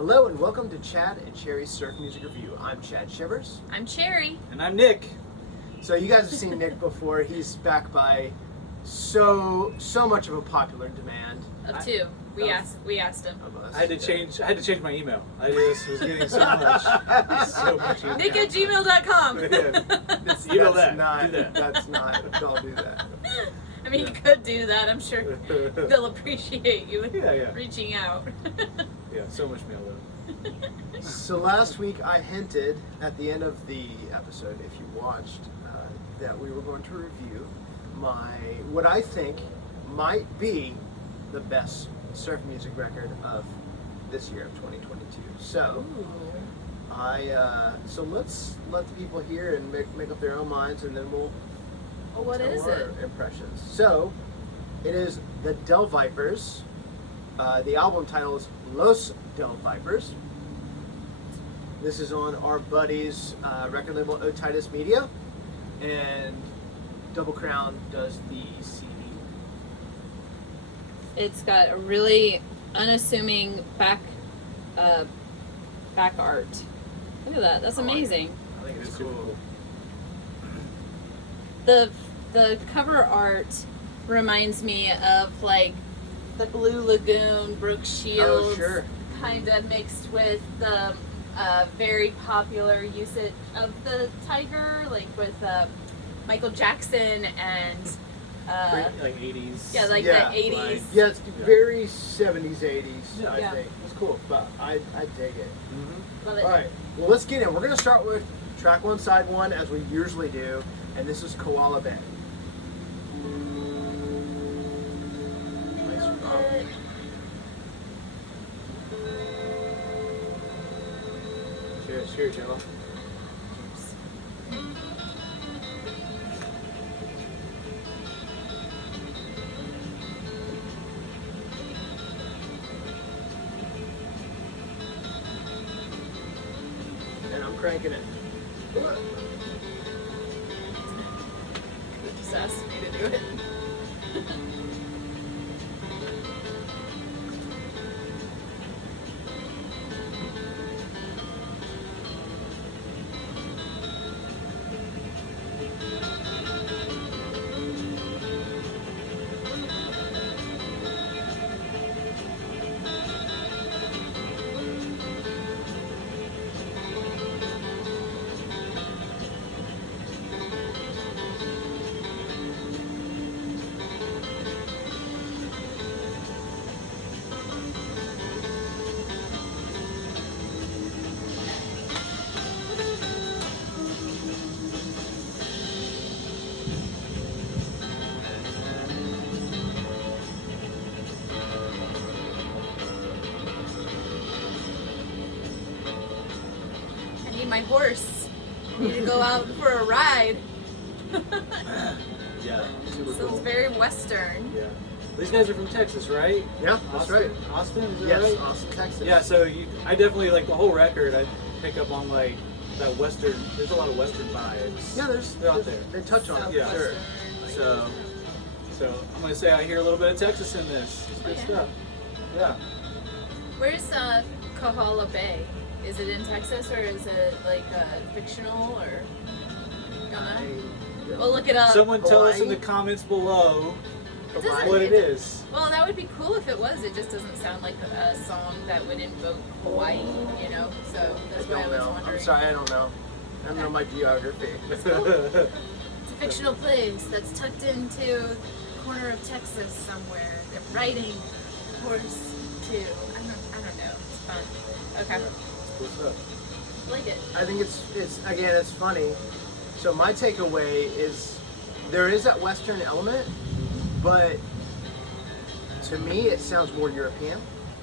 Hello and welcome to Chad and Cherry's Surf Music Review. I'm Chad Shivers. I'm Cherry. And I'm Nick. So you guys have seen Nick before. He's back by so much of a popular demand. Of two. We asked him. Of us. I had to change my email. I just was getting so much email. Nick at gmail.com. You know that. Not, Do that. That's not. Don't do that. I mean, you could do that. I'm sure they'll appreciate you reaching out. Yeah, so much mail though. So last week I hinted at the end of the episode, if you watched, that we were going to review what I think might be the best surf music record of this year of 2022. So so let's let the people hear and make up their own minds, and then we'll What tell is our it? impressions. So it is the Del Vipers. The album title is Los Del Vipers. This is on our buddies' record label Otitis Media, and Double Crown does the CD. It's got a really unassuming back art. Look at that. That's amazing. I think it's cool. The cover art reminds me of like the Blue Lagoon, Brooke Shields, kind of mixed with the very popular usage of the tiger, like with Michael Jackson and like 80s. yeah, like the 80s. Yeah, it's very 70s, 80s. Yeah, I think it's cool. but I dig it. Love it. All right, well let's get in. We're gonna start with track one, side one, as we usually do, and this is Kohala Bay. Cheers, y'all. And I'm cranking it. Just asked me to do it. My horse. I need to go out for a ride. Yeah, super So cool. it's very Western. Yeah. These guys are from Texas, right? Yeah, that's right. Austin, is that Yes, right? Austin, Texas. Yeah, so I definitely like the whole record. I pick up on like that Western. There's a lot of Western vibes. Yeah, they're out there. They touch on it, Yeah. for sure. So I'm gonna say I hear a little bit of Texas in this. It's good stuff. Yeah. Where's Kohala Bay? Is it in Texas or is it like fictional or? Don't know. We'll look it up. Someone tell us in Hawaii? the comments below It doesn't- what it is. Well, that would be cool if it was. It just doesn't sound like a song that would invoke Hawaii, you know? So that's why I was wondering. I'm sorry, I don't know. I don't know my geography. It's a fictional place that's tucked into a corner of Texas somewhere. They're riding a horse too. I don't know. It's fun. Okay. What's up? I like it. I think it's funny. So my takeaway is there is that Western element, but to me it sounds more European.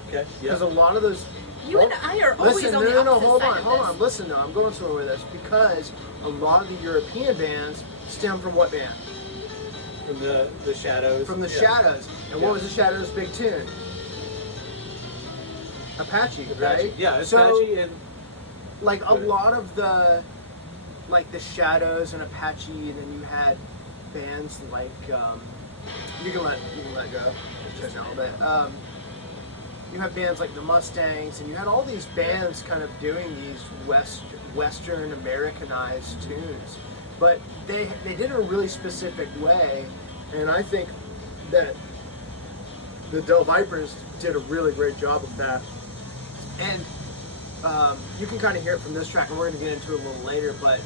Okay. Because a lot of those. You and I are always Listen, on the no, opposite hold side on, of hold this. on. Listen, I'm going somewhere with this because a lot of the European bands stem from what band? From the Shadows. From the Shadows. And what was the Shadows' big tune? Apache, right? Yeah, Apache So, and like a lot of the Shadows and Apache, and then you had bands like you can let go. Just check out a bit. you have bands like the Mustangs, and you had all these bands kind of doing these Western Americanized tunes, but they did it in a really specific way, and I think that the Del Vipers did a really great job of that. And you can kind of hear it from this track, and we're going to get into it a little later, but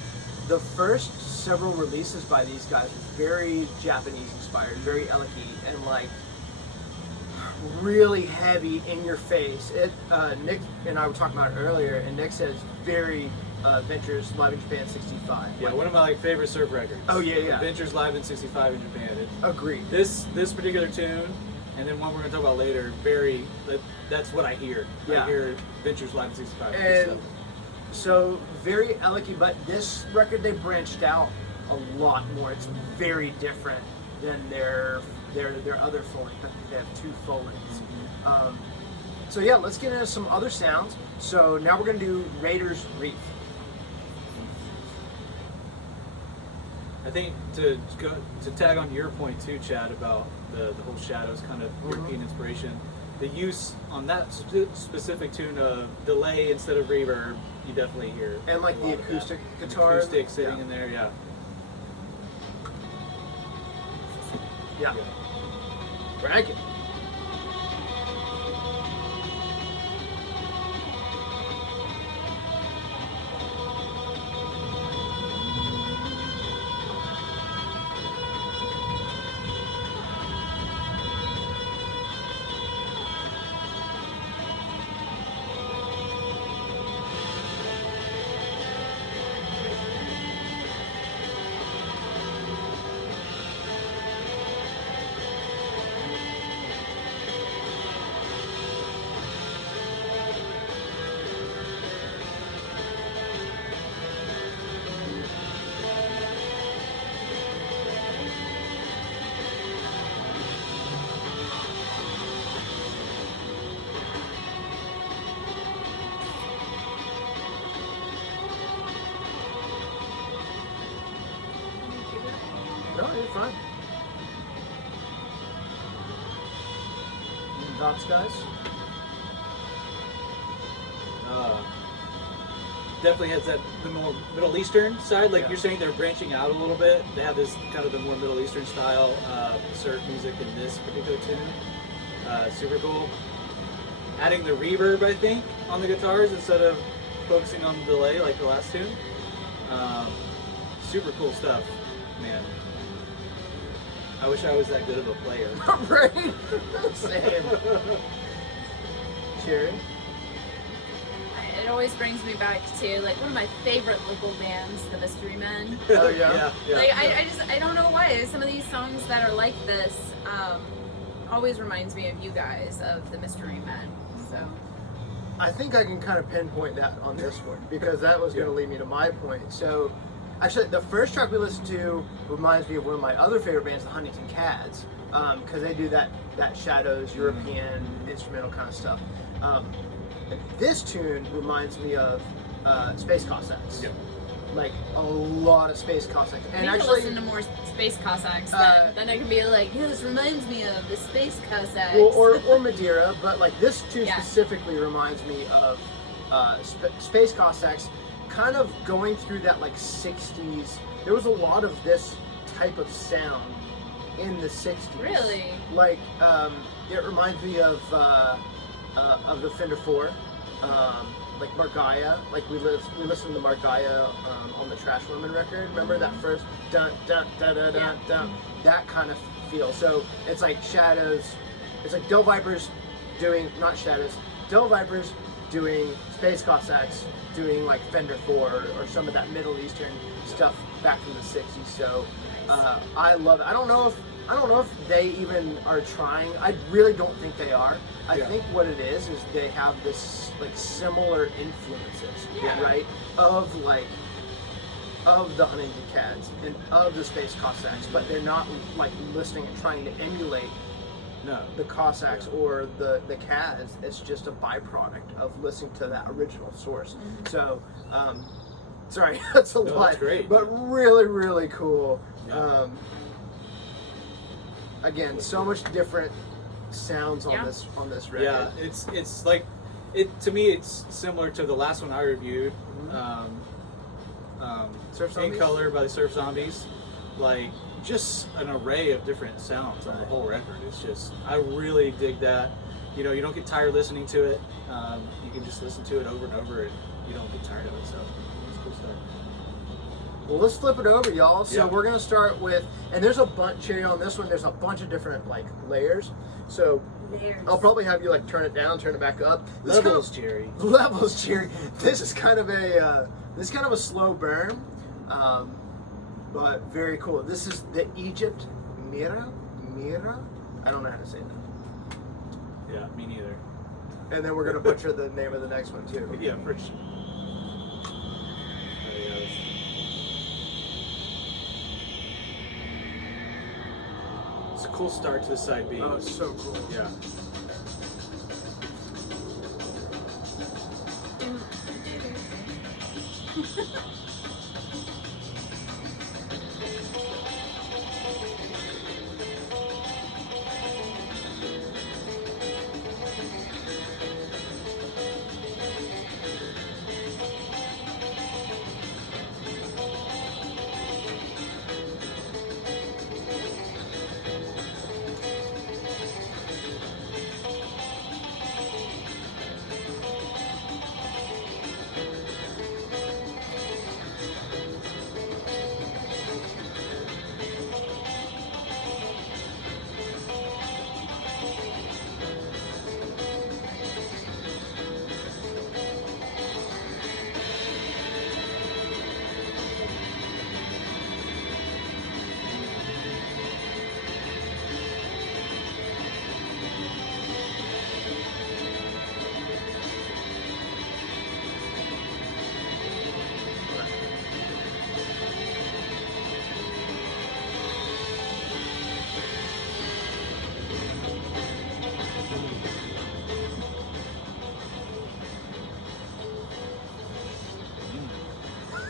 the first several releases by these guys were very Japanese inspired, very Eliki, and like really heavy in your face. Nick and I were talking about it earlier, and Nick says very Ventures Live in Japan 65. Yeah, one of my like favorite surf records. Oh yeah. Ventures Live in 65 in Japan. Agreed. This particular tune, and then one we're going to talk about later, that's what I hear. Yeah. I hear Ventures Live in 65. And so very Eliki, but this record they branched out a lot more. It's very different than their other full length. I think they have 2 full lengths. So yeah, let's get into some other sounds. So now we're going to do Raiders Reef. I think to tag on your point too, Chad, about the whole shadows kind of European inspiration, the use on that specific tune of delay instead of reverb, you definitely hear. And like the acoustic guitar. Acoustic sitting in there, yeah. Yeah. Rank it. No, you're fine. Any thoughts, guys? Definitely has the more Middle Eastern side, like Yeah. you're saying, they're branching out a little bit. They have this kind of the more Middle Eastern style surf music in this particular tune. Super cool. Adding the reverb, I think, on the guitars instead of focusing on the delay like the last tune. Super cool stuff, man. I wish I was that good of a player. Right? Same. Cherry? It always brings me back to like one of my favorite local bands, the Mystery Men. Oh, yeah? Yeah. Like I don't know why some of these songs that are like this always reminds me of you guys, of the Mystery Men. So I think I can kind of pinpoint that on this one, because that was going to lead me to my point. So, actually, the first track we listened to reminds me of one of my other favorite bands, the Huntington Cads, because they do that Shadows, European instrumental kind of stuff. This tune reminds me of Space Cossacks. Yep. Like a lot of Space Cossacks. I And need actually, to listen to more Space Cossacks. Then I can be like, yeah, this reminds me of the Space Cossacks. well, or Madeira, but like this tune Yeah. specifically reminds me of Space Cossacks, kind of going through that like 60s. There was a lot of this type of sound in the 60s. Really? Like, it reminds me of the Fender 4. Like Margaya, like we listened to Margaya on the Trash Woman record. Remember that first dun dun dun dun dun dun, that kind of feel. So it's like Shadows, it's like Del Vipers doing, not Shadows, Del Vipers doing Space Cossacks, doing like Fender 4 or some of that Middle Eastern stuff back from the 60s. So I love it. I don't know if they even are trying. I really don't think they are. I think what it is they have this like similar influences, right? Of the Huntington Cads and of the Space Cossacks, but they're not like listening and trying to emulate the Cossacks or the Cads. It's just a byproduct of listening to that original source. So, sorry, that's a lot, that's great. but really, really cool. Yeah. Again, so much different sounds on this record. Yeah, it's like to me it's similar to the last one I reviewed, Surf In Zombies? Color by the Surf Zombies. Like just an array of different sounds on the whole record. It's just I really dig that. You know, you don't get tired listening to it. You can just listen to it over and over, and you don't get tired of it. So it's cool stuff. Well, let's flip it over, y'all. So Yeah. we're gonna start with, and there's a bunch, Cherry, on this one. There's a bunch of different like layers. So I'll probably have you like turn it down, turn it back up. This is Levels, Jerry. Levels, Cherry. This is kind of a slow burn, but very cool. This is the Egypt Mirra. I don't know how to say that. Yeah, me neither. And then we're gonna butcher the name of the next one too. Yeah, for sure. It's a cool start to the side B. Oh, it's so cool. Yeah.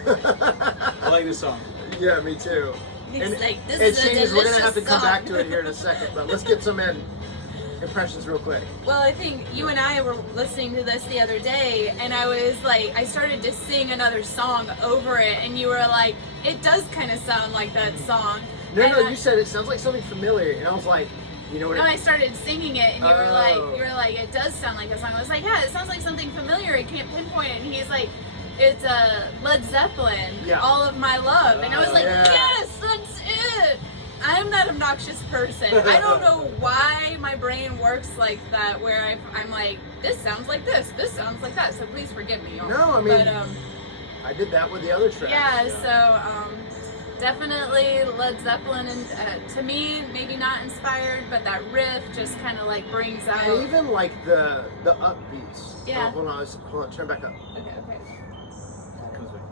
I like this song. Yeah, me too. He's And like, this it is a changes. We're gonna have to delicious come back song. to it here in a second, but let's get some impressions real quick. Well, I think you and I were listening to this the other day, and I was like, I started to sing another song over it, and you were like, it does kind of sound like that song. No, And no, I- you said it sounds like something familiar, and I was like, you know what? No, I started singing it, and you Oh. were like, it does sound like a song. I was like, yeah, it sounds like something familiar. I can't pinpoint it. And he's like, it's Led Zeppelin, Yeah. All of My Love. And I was like, Yeah. yes, that's it. I'm that obnoxious person. I don't know why my brain works like that, where I'm like, this sounds like this sounds like that. So please forgive me. No, I mean, but, I did that with the other tracks. yeah, so definitely Led Zeppelin, and to me, maybe not inspired, but that riff just kind of like brings out. And even like the upbeats. Yeah. Oh, hold on, turn back up. Okay. Comes back.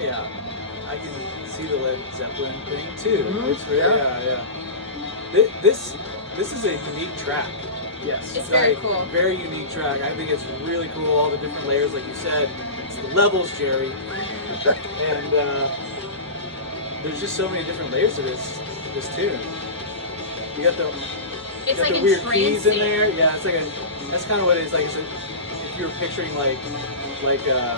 Yeah, I can see the Led Zeppelin thing too. Mhm, It's really, yeah. This is a unique track. Yes. It's very Like, cool. Very unique track. I think it's really cool. All the different layers, like you said. It's the levels, Jerry. And there's just so many different layers to this tune. You got the It's got like the weird keys in entrancing. there. Yeah, it's like that's kind of what it is. Like if you're picturing like a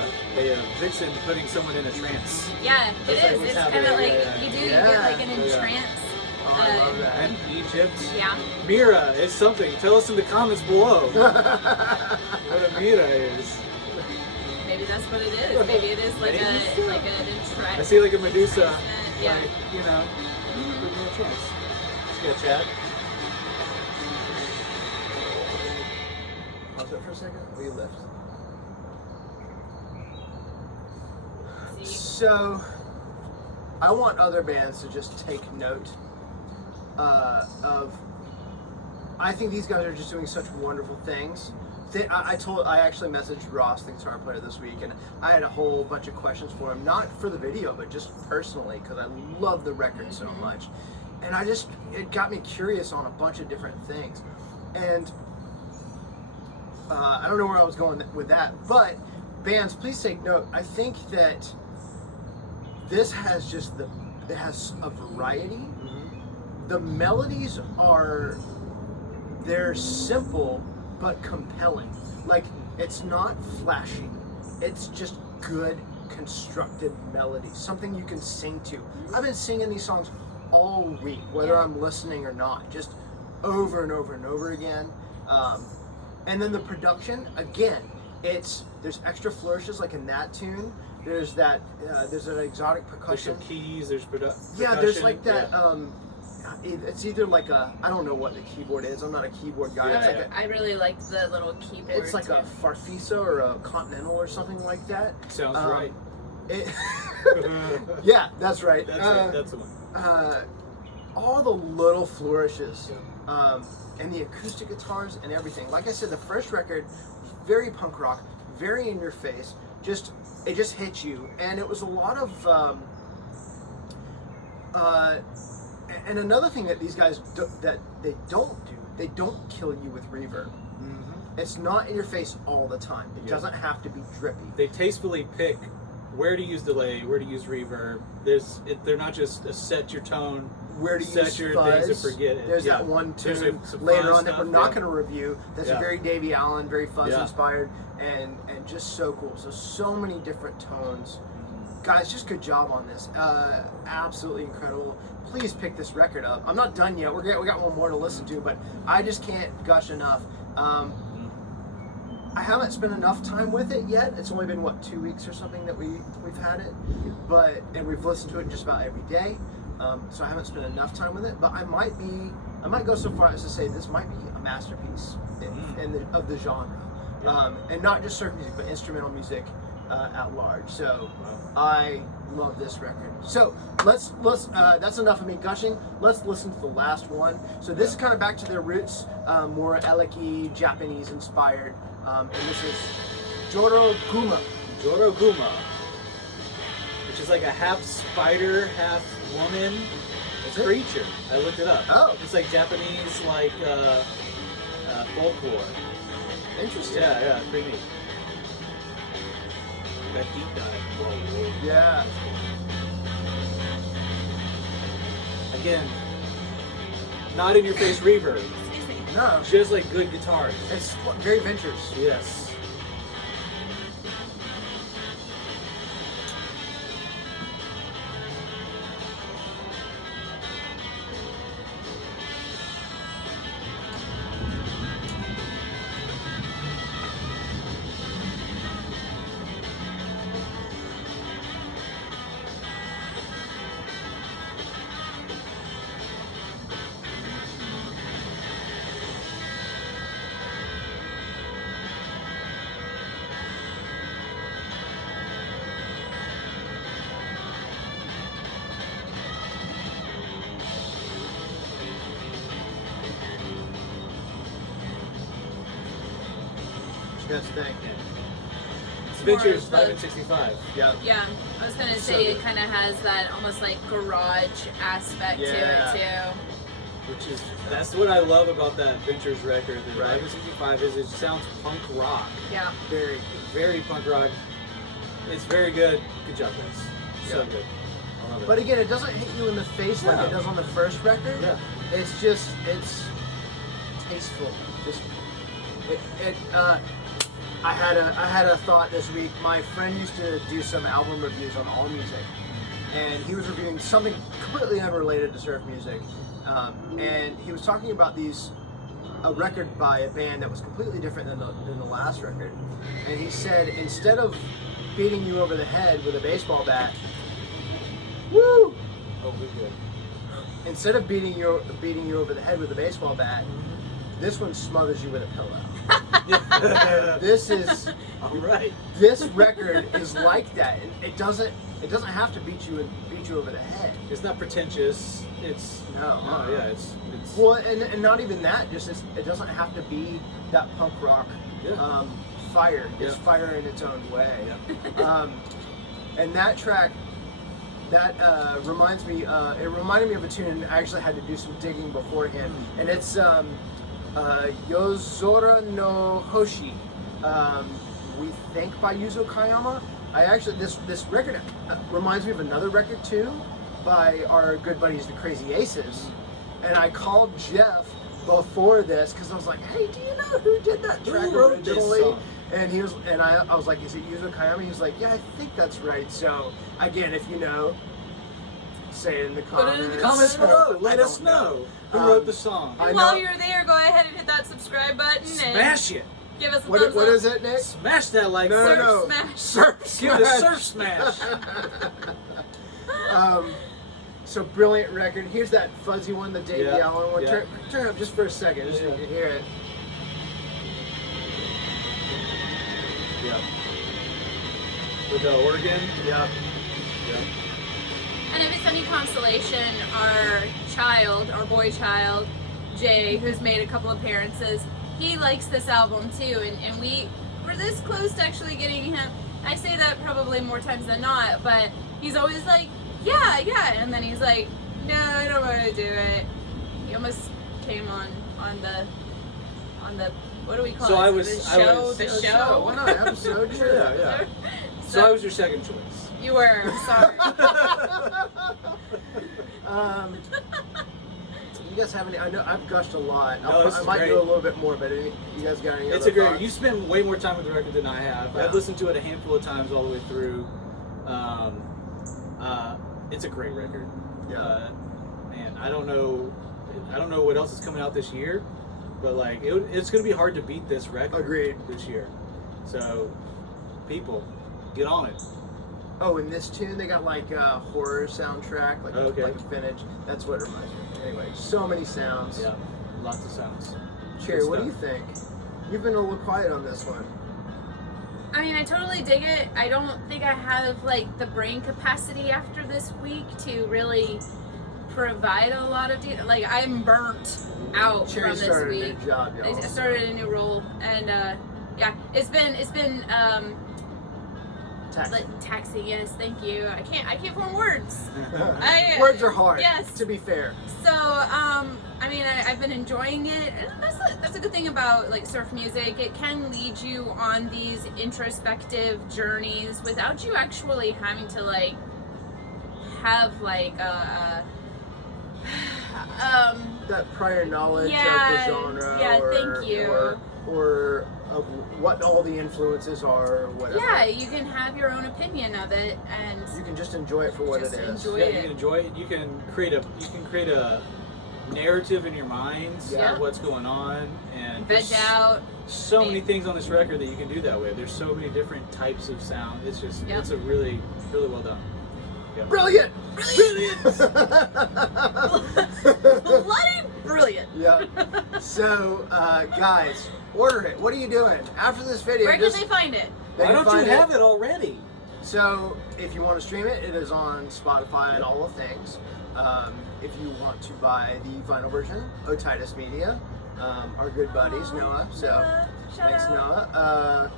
vixen putting someone in a trance. Yeah, it That's like is. what's It's happening. kind of like Yeah. you Yeah. get like an Yeah. entrance. Oh, I love that. And Egypt. Yeah. Mirra is something. Tell us in the comments below what a Mirra is. Maybe that's what it is. Maybe it is like Maybe. an entrance. I see like a Medusa. Yeah. Like, you know, put me in a trance. Yeah, Chad. Pause it for a second. Will you lift? See? So, I want other bands to just take note of. I think these guys are just doing such wonderful things. I actually messaged Ross, the guitar player, this week, and I had a whole bunch of questions for him, not for the video, but just personally, because I love the record so much. And it got me curious on a bunch of different things. And I don't know where I was going with that, but bands, please take note. I think that this has just the it has a variety. The melodies they're simple but compelling. Like, it's not flashy. It's just good, constructed melody. Something you can sing to. I've been singing these songs all week, whether I'm listening or not, just over and over and over again. And then the production, again, there's extra flourishes like in that tune. There's an exotic percussion. There's some keys, there's percussion. Yeah, there's like that, it's either like I don't know what the keyboard is. I'm not a keyboard guy. I really like the little keyboard. It's like a Farfisa or a Continental or something like that. Sounds right. Yeah, that's right. That's the one. All the little flourishes, and the acoustic guitars and everything. Like I said, the first record, very punk rock, very in your face. It just hit you, and it was a lot of. And another thing that these guys they don't kill you with reverb. It's not in your face all the time. It doesn't have to be drippy. They tastefully pick where to use delay, where to use reverb. They're not just set your tone, where to set use your fuzz. things and forget it. There's that one tune later on that we're not going to review. That's very Davey Allen, very fuzz inspired, and just so cool. So many different tones. Guys, just good job on this. Absolutely incredible. Please pick this record up. I'm not done yet. We got one more to listen to, but I just can't gush enough. I haven't spent enough time with it yet. It's only been 2 weeks or something that we've had it, and we've listened to it just about every day. So I haven't spent enough time with it, but I might go so far as to say this might be a masterpiece of the genre, and not just surf music, but instrumental music at large. So I love this record. So let's that's enough of me gushing. Let's listen to the last one. So this is kind of back to their roots, more Eleki, Japanese inspired, and this is Jorogumo, which is like a half spider, half woman creature. I looked it up. Oh, it's like Japanese folklore. Interesting. Yeah, pretty neat. That deep dive. Whoa. Yeah. Again, not in your face reverb. Excuse me. No. Just like good guitars. It's very Ventures. Yes. What you guys think? It's Ventures 565. Yeah. Yeah, I was gonna say it kind of has that almost like garage aspect to it too. Which is, that's what I love about that Ventures record. The Right. 565 is it sounds punk rock. Yeah. Very, very punk rock. It's very good. Good job, guys. So good. I love it. But again, it doesn't hit you in the face like it does on the first record. Yeah. It's tasteful. I had a thought this week. My friend used to do some album reviews on AllMusic, and he was reviewing something completely unrelated to surf music, and he was talking about a record by a band that was completely different than the last record, and he said instead of beating you over the head with a baseball bat, woo! Oh, good. Instead of beating you over the head with a baseball bat, this one smothers you with a pillow. This is All right. This record is like that. It doesn't have to beat you over the head. It's not pretentious. It's it's well, and not even that. Just it doesn't have to be that punk rock fire. It's fire in its own way. Yeah. And that track. That reminds me. It reminded me of a tune. I actually had to do some digging beforehand, and it's Yozora no Hoshi. We Think by Yuzo Kayama. This record reminds me of another record too, by our good buddies, the Crazy Aces, and I called Jeff before this because I was like, "Hey, do you know who did that track originally?" And he was, and I was like, "Is it Yuzo Koyama?" He was like, "Yeah, I think that's right." So again, if you know, say it in the comments. Put it in the comments below. Let us know who wrote the song. And while you're there, go ahead and hit that subscribe button. Smash it. Give us a thumbs up. What is it, Nick? Smash that like Surf button. smash. Surf smash. Give it a surf smash. So brilliant record. Here's that fuzzy one, the Davey Allen one. Yeah. Turn it up just for a second, just so you can hear it. Yeah. With the organ. Yeah. And if it's any consolation, our boy child, Jay, who's made a couple appearances, he likes this album too, and we were this close to actually getting him. I say that probably more times than not, but he's always like, yeah, and then he's like, no, I don't want to do it. He almost came on the what do we call it? The show. Why not? Episode? Sure. Yeah. So I was your second choice. You were. I'm sorry. You guys have any? I know I've gushed a lot. No, I might do a little bit more, but you guys got any? It's other a great. thoughts? You spend way more time with the record than I have. Yeah. I've listened to it a handful of times all the way through. It's a great record. Yeah. And I don't know what else is coming out this year, but like it's going to be hard to beat this record. Agreed. This year. So, people, get on it. Oh, in this tune they got like a horror soundtrack, like like a vintage. That's what it reminds me of. Anyway, so many sounds. Yeah, lots of sounds. Cherry, Good what do stuff. you think? You've been a little quiet on this one. I mean, I totally dig it. I don't think I have like the brain capacity after this week to really provide a lot of detail. Like, I'm burnt out Cherry from this started week. a new job, y'all. I started a new role, and yeah, it's been Taxi. like taxing. Yes, thank you. I can't form words. Words are hard. Yes. To be fair. So, I mean, I've been enjoying it. And that's a good thing about like surf music. It can lead you on these introspective journeys without you actually having to like have like that prior knowledge yeah, of the genre. yeah, or, thank you. Or of what all the influences are, or whatever. Yeah, you can have your own opinion of it, and You can just enjoy it for what it Just is. enjoy Yeah, it. you can enjoy it. You can create a narrative in your mind Yeah. of what's going on, and veg there's out. so many things on this record that you can do that way. There's so many different types of sound. It's just Yep. it's a really well done. Yep. Brilliant! Bloody brilliant. Yeah. So, guys, order it. What are you doing? After this video, Where can they find it? Why don't you have it already? So, if you want to stream it, it is on Spotify and all the things. If you want to buy the vinyl version, Otitis Media, our good buddies, Noah. So, Shout thanks, out. Noah.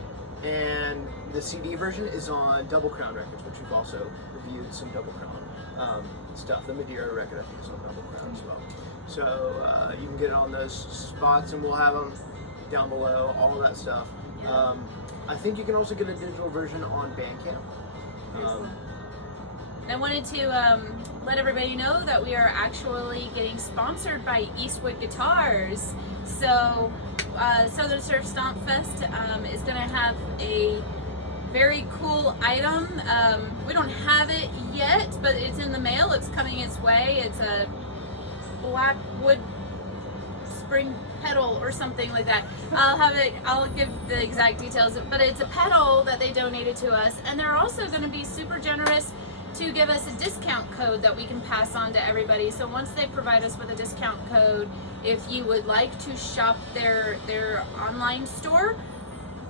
And the CD version is on Double Crown Records, which we've also reviewed some Double Crown stuff. The Madeira record, I think, is on Double Crown as well. So you can get it on those spots, and we'll have them down below, all of that stuff. Yeah. I think you can also get a digital version on Bandcamp. I wanted to let everybody know that we are actually getting sponsored by Eastwood Guitars. So Southern Surf Stomp Fest is going to have a very cool item. We don't have it yet, but it's in the mail. It's coming its way. It's a black wood spring pedal or something like that. I'll give the exact details, but it's a pedal that they donated to us, and they're also going to be super generous to give us a discount code that we can pass on to everybody. So once they provide us with a discount code, if you would like to shop their online store,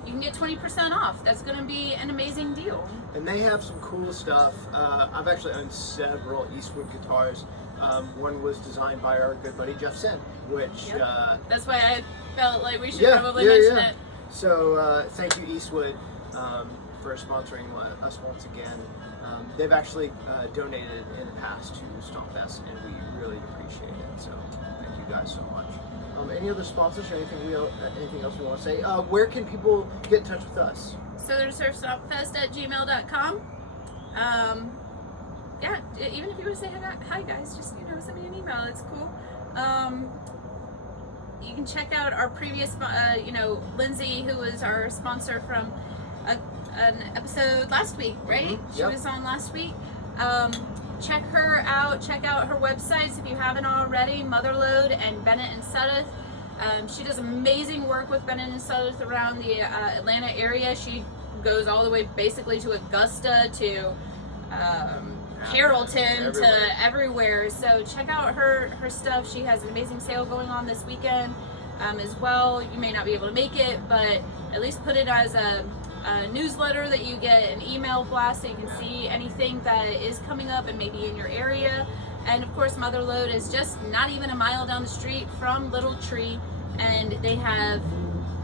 you can get 20% off. That's going to be an amazing deal. And they have some cool stuff. I've actually owned several Eastwood guitars. One was designed by our good buddy Jeff Sen, which That's why I felt like we should probably mention it. So thank you, Eastwood, for sponsoring us once again. They've actually donated in the past to Stompfest, and we really appreciate it. So thank you guys so much. Any other sponsors or anything else we want to say? Where can people get in touch with us? SouthernSurfStompFest@gmail.com. yeah, even if you want to say hi guys, just send me an email. It's cool. You can check out our previous, Lindsay, who was our sponsor from an episode last week, right? Mm-hmm. She was on last week. Check her out. Check out her websites if you haven't already. Motherlode and Bennett and Sudduth. She does amazing work with Bennett and Sudduth around the Atlanta area. She goes all the way basically to Augusta, to Carrollton, to everywhere. So check out her stuff. She has an amazing sale going on this weekend as well. You may not be able to make it, but at least put it as a newsletter that you get an email blast so you can see anything that is coming up and maybe in your area. And of course, Motherlode is just not even a mile down the street from Little Tree, and they have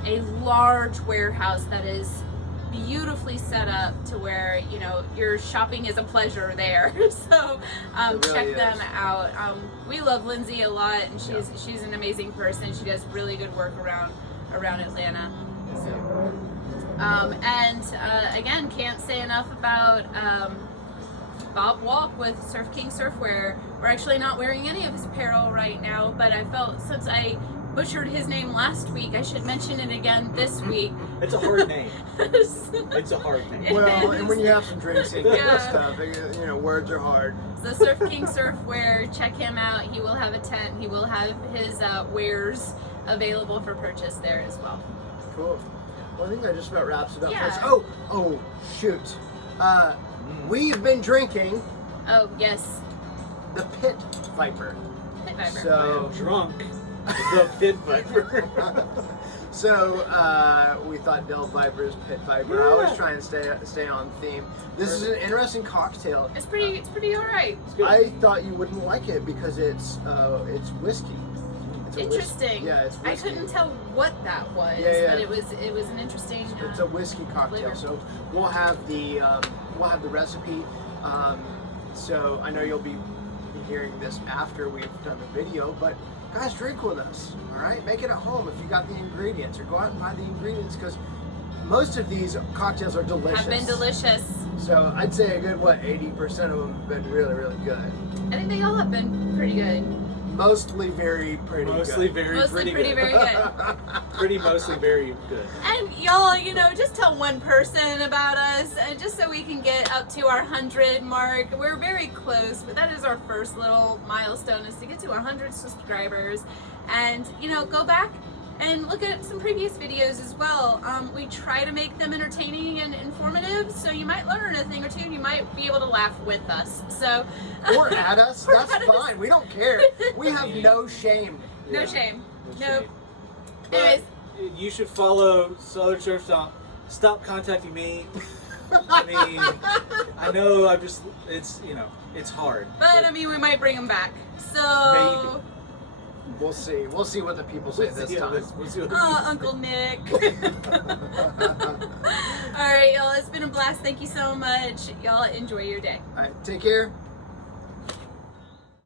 a large warehouse that is beautifully set up to where your shopping is a pleasure there. So check them out. We love Lindsay a lot, and she's an amazing person. She does really good work around Atlanta. So, again, can't say enough about Bob Walk with Surf King Surfwear. We're actually not wearing any of his apparel right now, but I felt since I butchered his name last week, I should mention it again this week. It's a hard name. It's a hard name. Well, and when you have some drinks in and stuff, words are hard. So Surf King Surfwear, check him out. He will have a tent. He will have his wares available for purchase there as well. Cool. Well, I think that just about wraps it up. Yeah. Oh, shoot. We've been drinking. Oh, yes. The Pit Viper. Pit Viper. So drunk. The Pit Viper. So we thought Del Viper's Pit Viper. I always try and stay on theme. This is an interesting cocktail. It's pretty alright. I thought you wouldn't like it because it's whiskey. Interesting. It's whiskey. I couldn't tell what that was, but it was an interesting. It's a whiskey cocktail. Flavor. So we'll have the recipe. So I know you'll be hearing this after we've done the video, but guys, drink with us. All right, make it at home if you got the ingredients, or go out and buy the ingredients, because most of these cocktails are delicious. Have been delicious. So I'd say a good 80% of them have been really, really good. I think they all have been pretty good. Mostly very pretty good. Mostly very good. Pretty mostly very good. And y'all, just tell one person about us, and just so we can get up to our 100 mark. We're very close, but that is our first little milestone, is to get to 100 subscribers. And go back and look at some previous videos as well. We try to make them entertaining and informative, so you might learn a thing or two, and you might be able to laugh with us. So, or at us, that's fine. We don't care. We have no shame. No shame. Nope. Anyways, you should follow Southern Surf Stomp. Stop contacting me. I mean, I know it's hard. But we might bring them back. So. Maybe. We'll see. We'll see what the people say this time. We'll see what Uncle Nick. All right, y'all. It's been a blast. Thank you so much. Y'all enjoy your day. All right. Take care.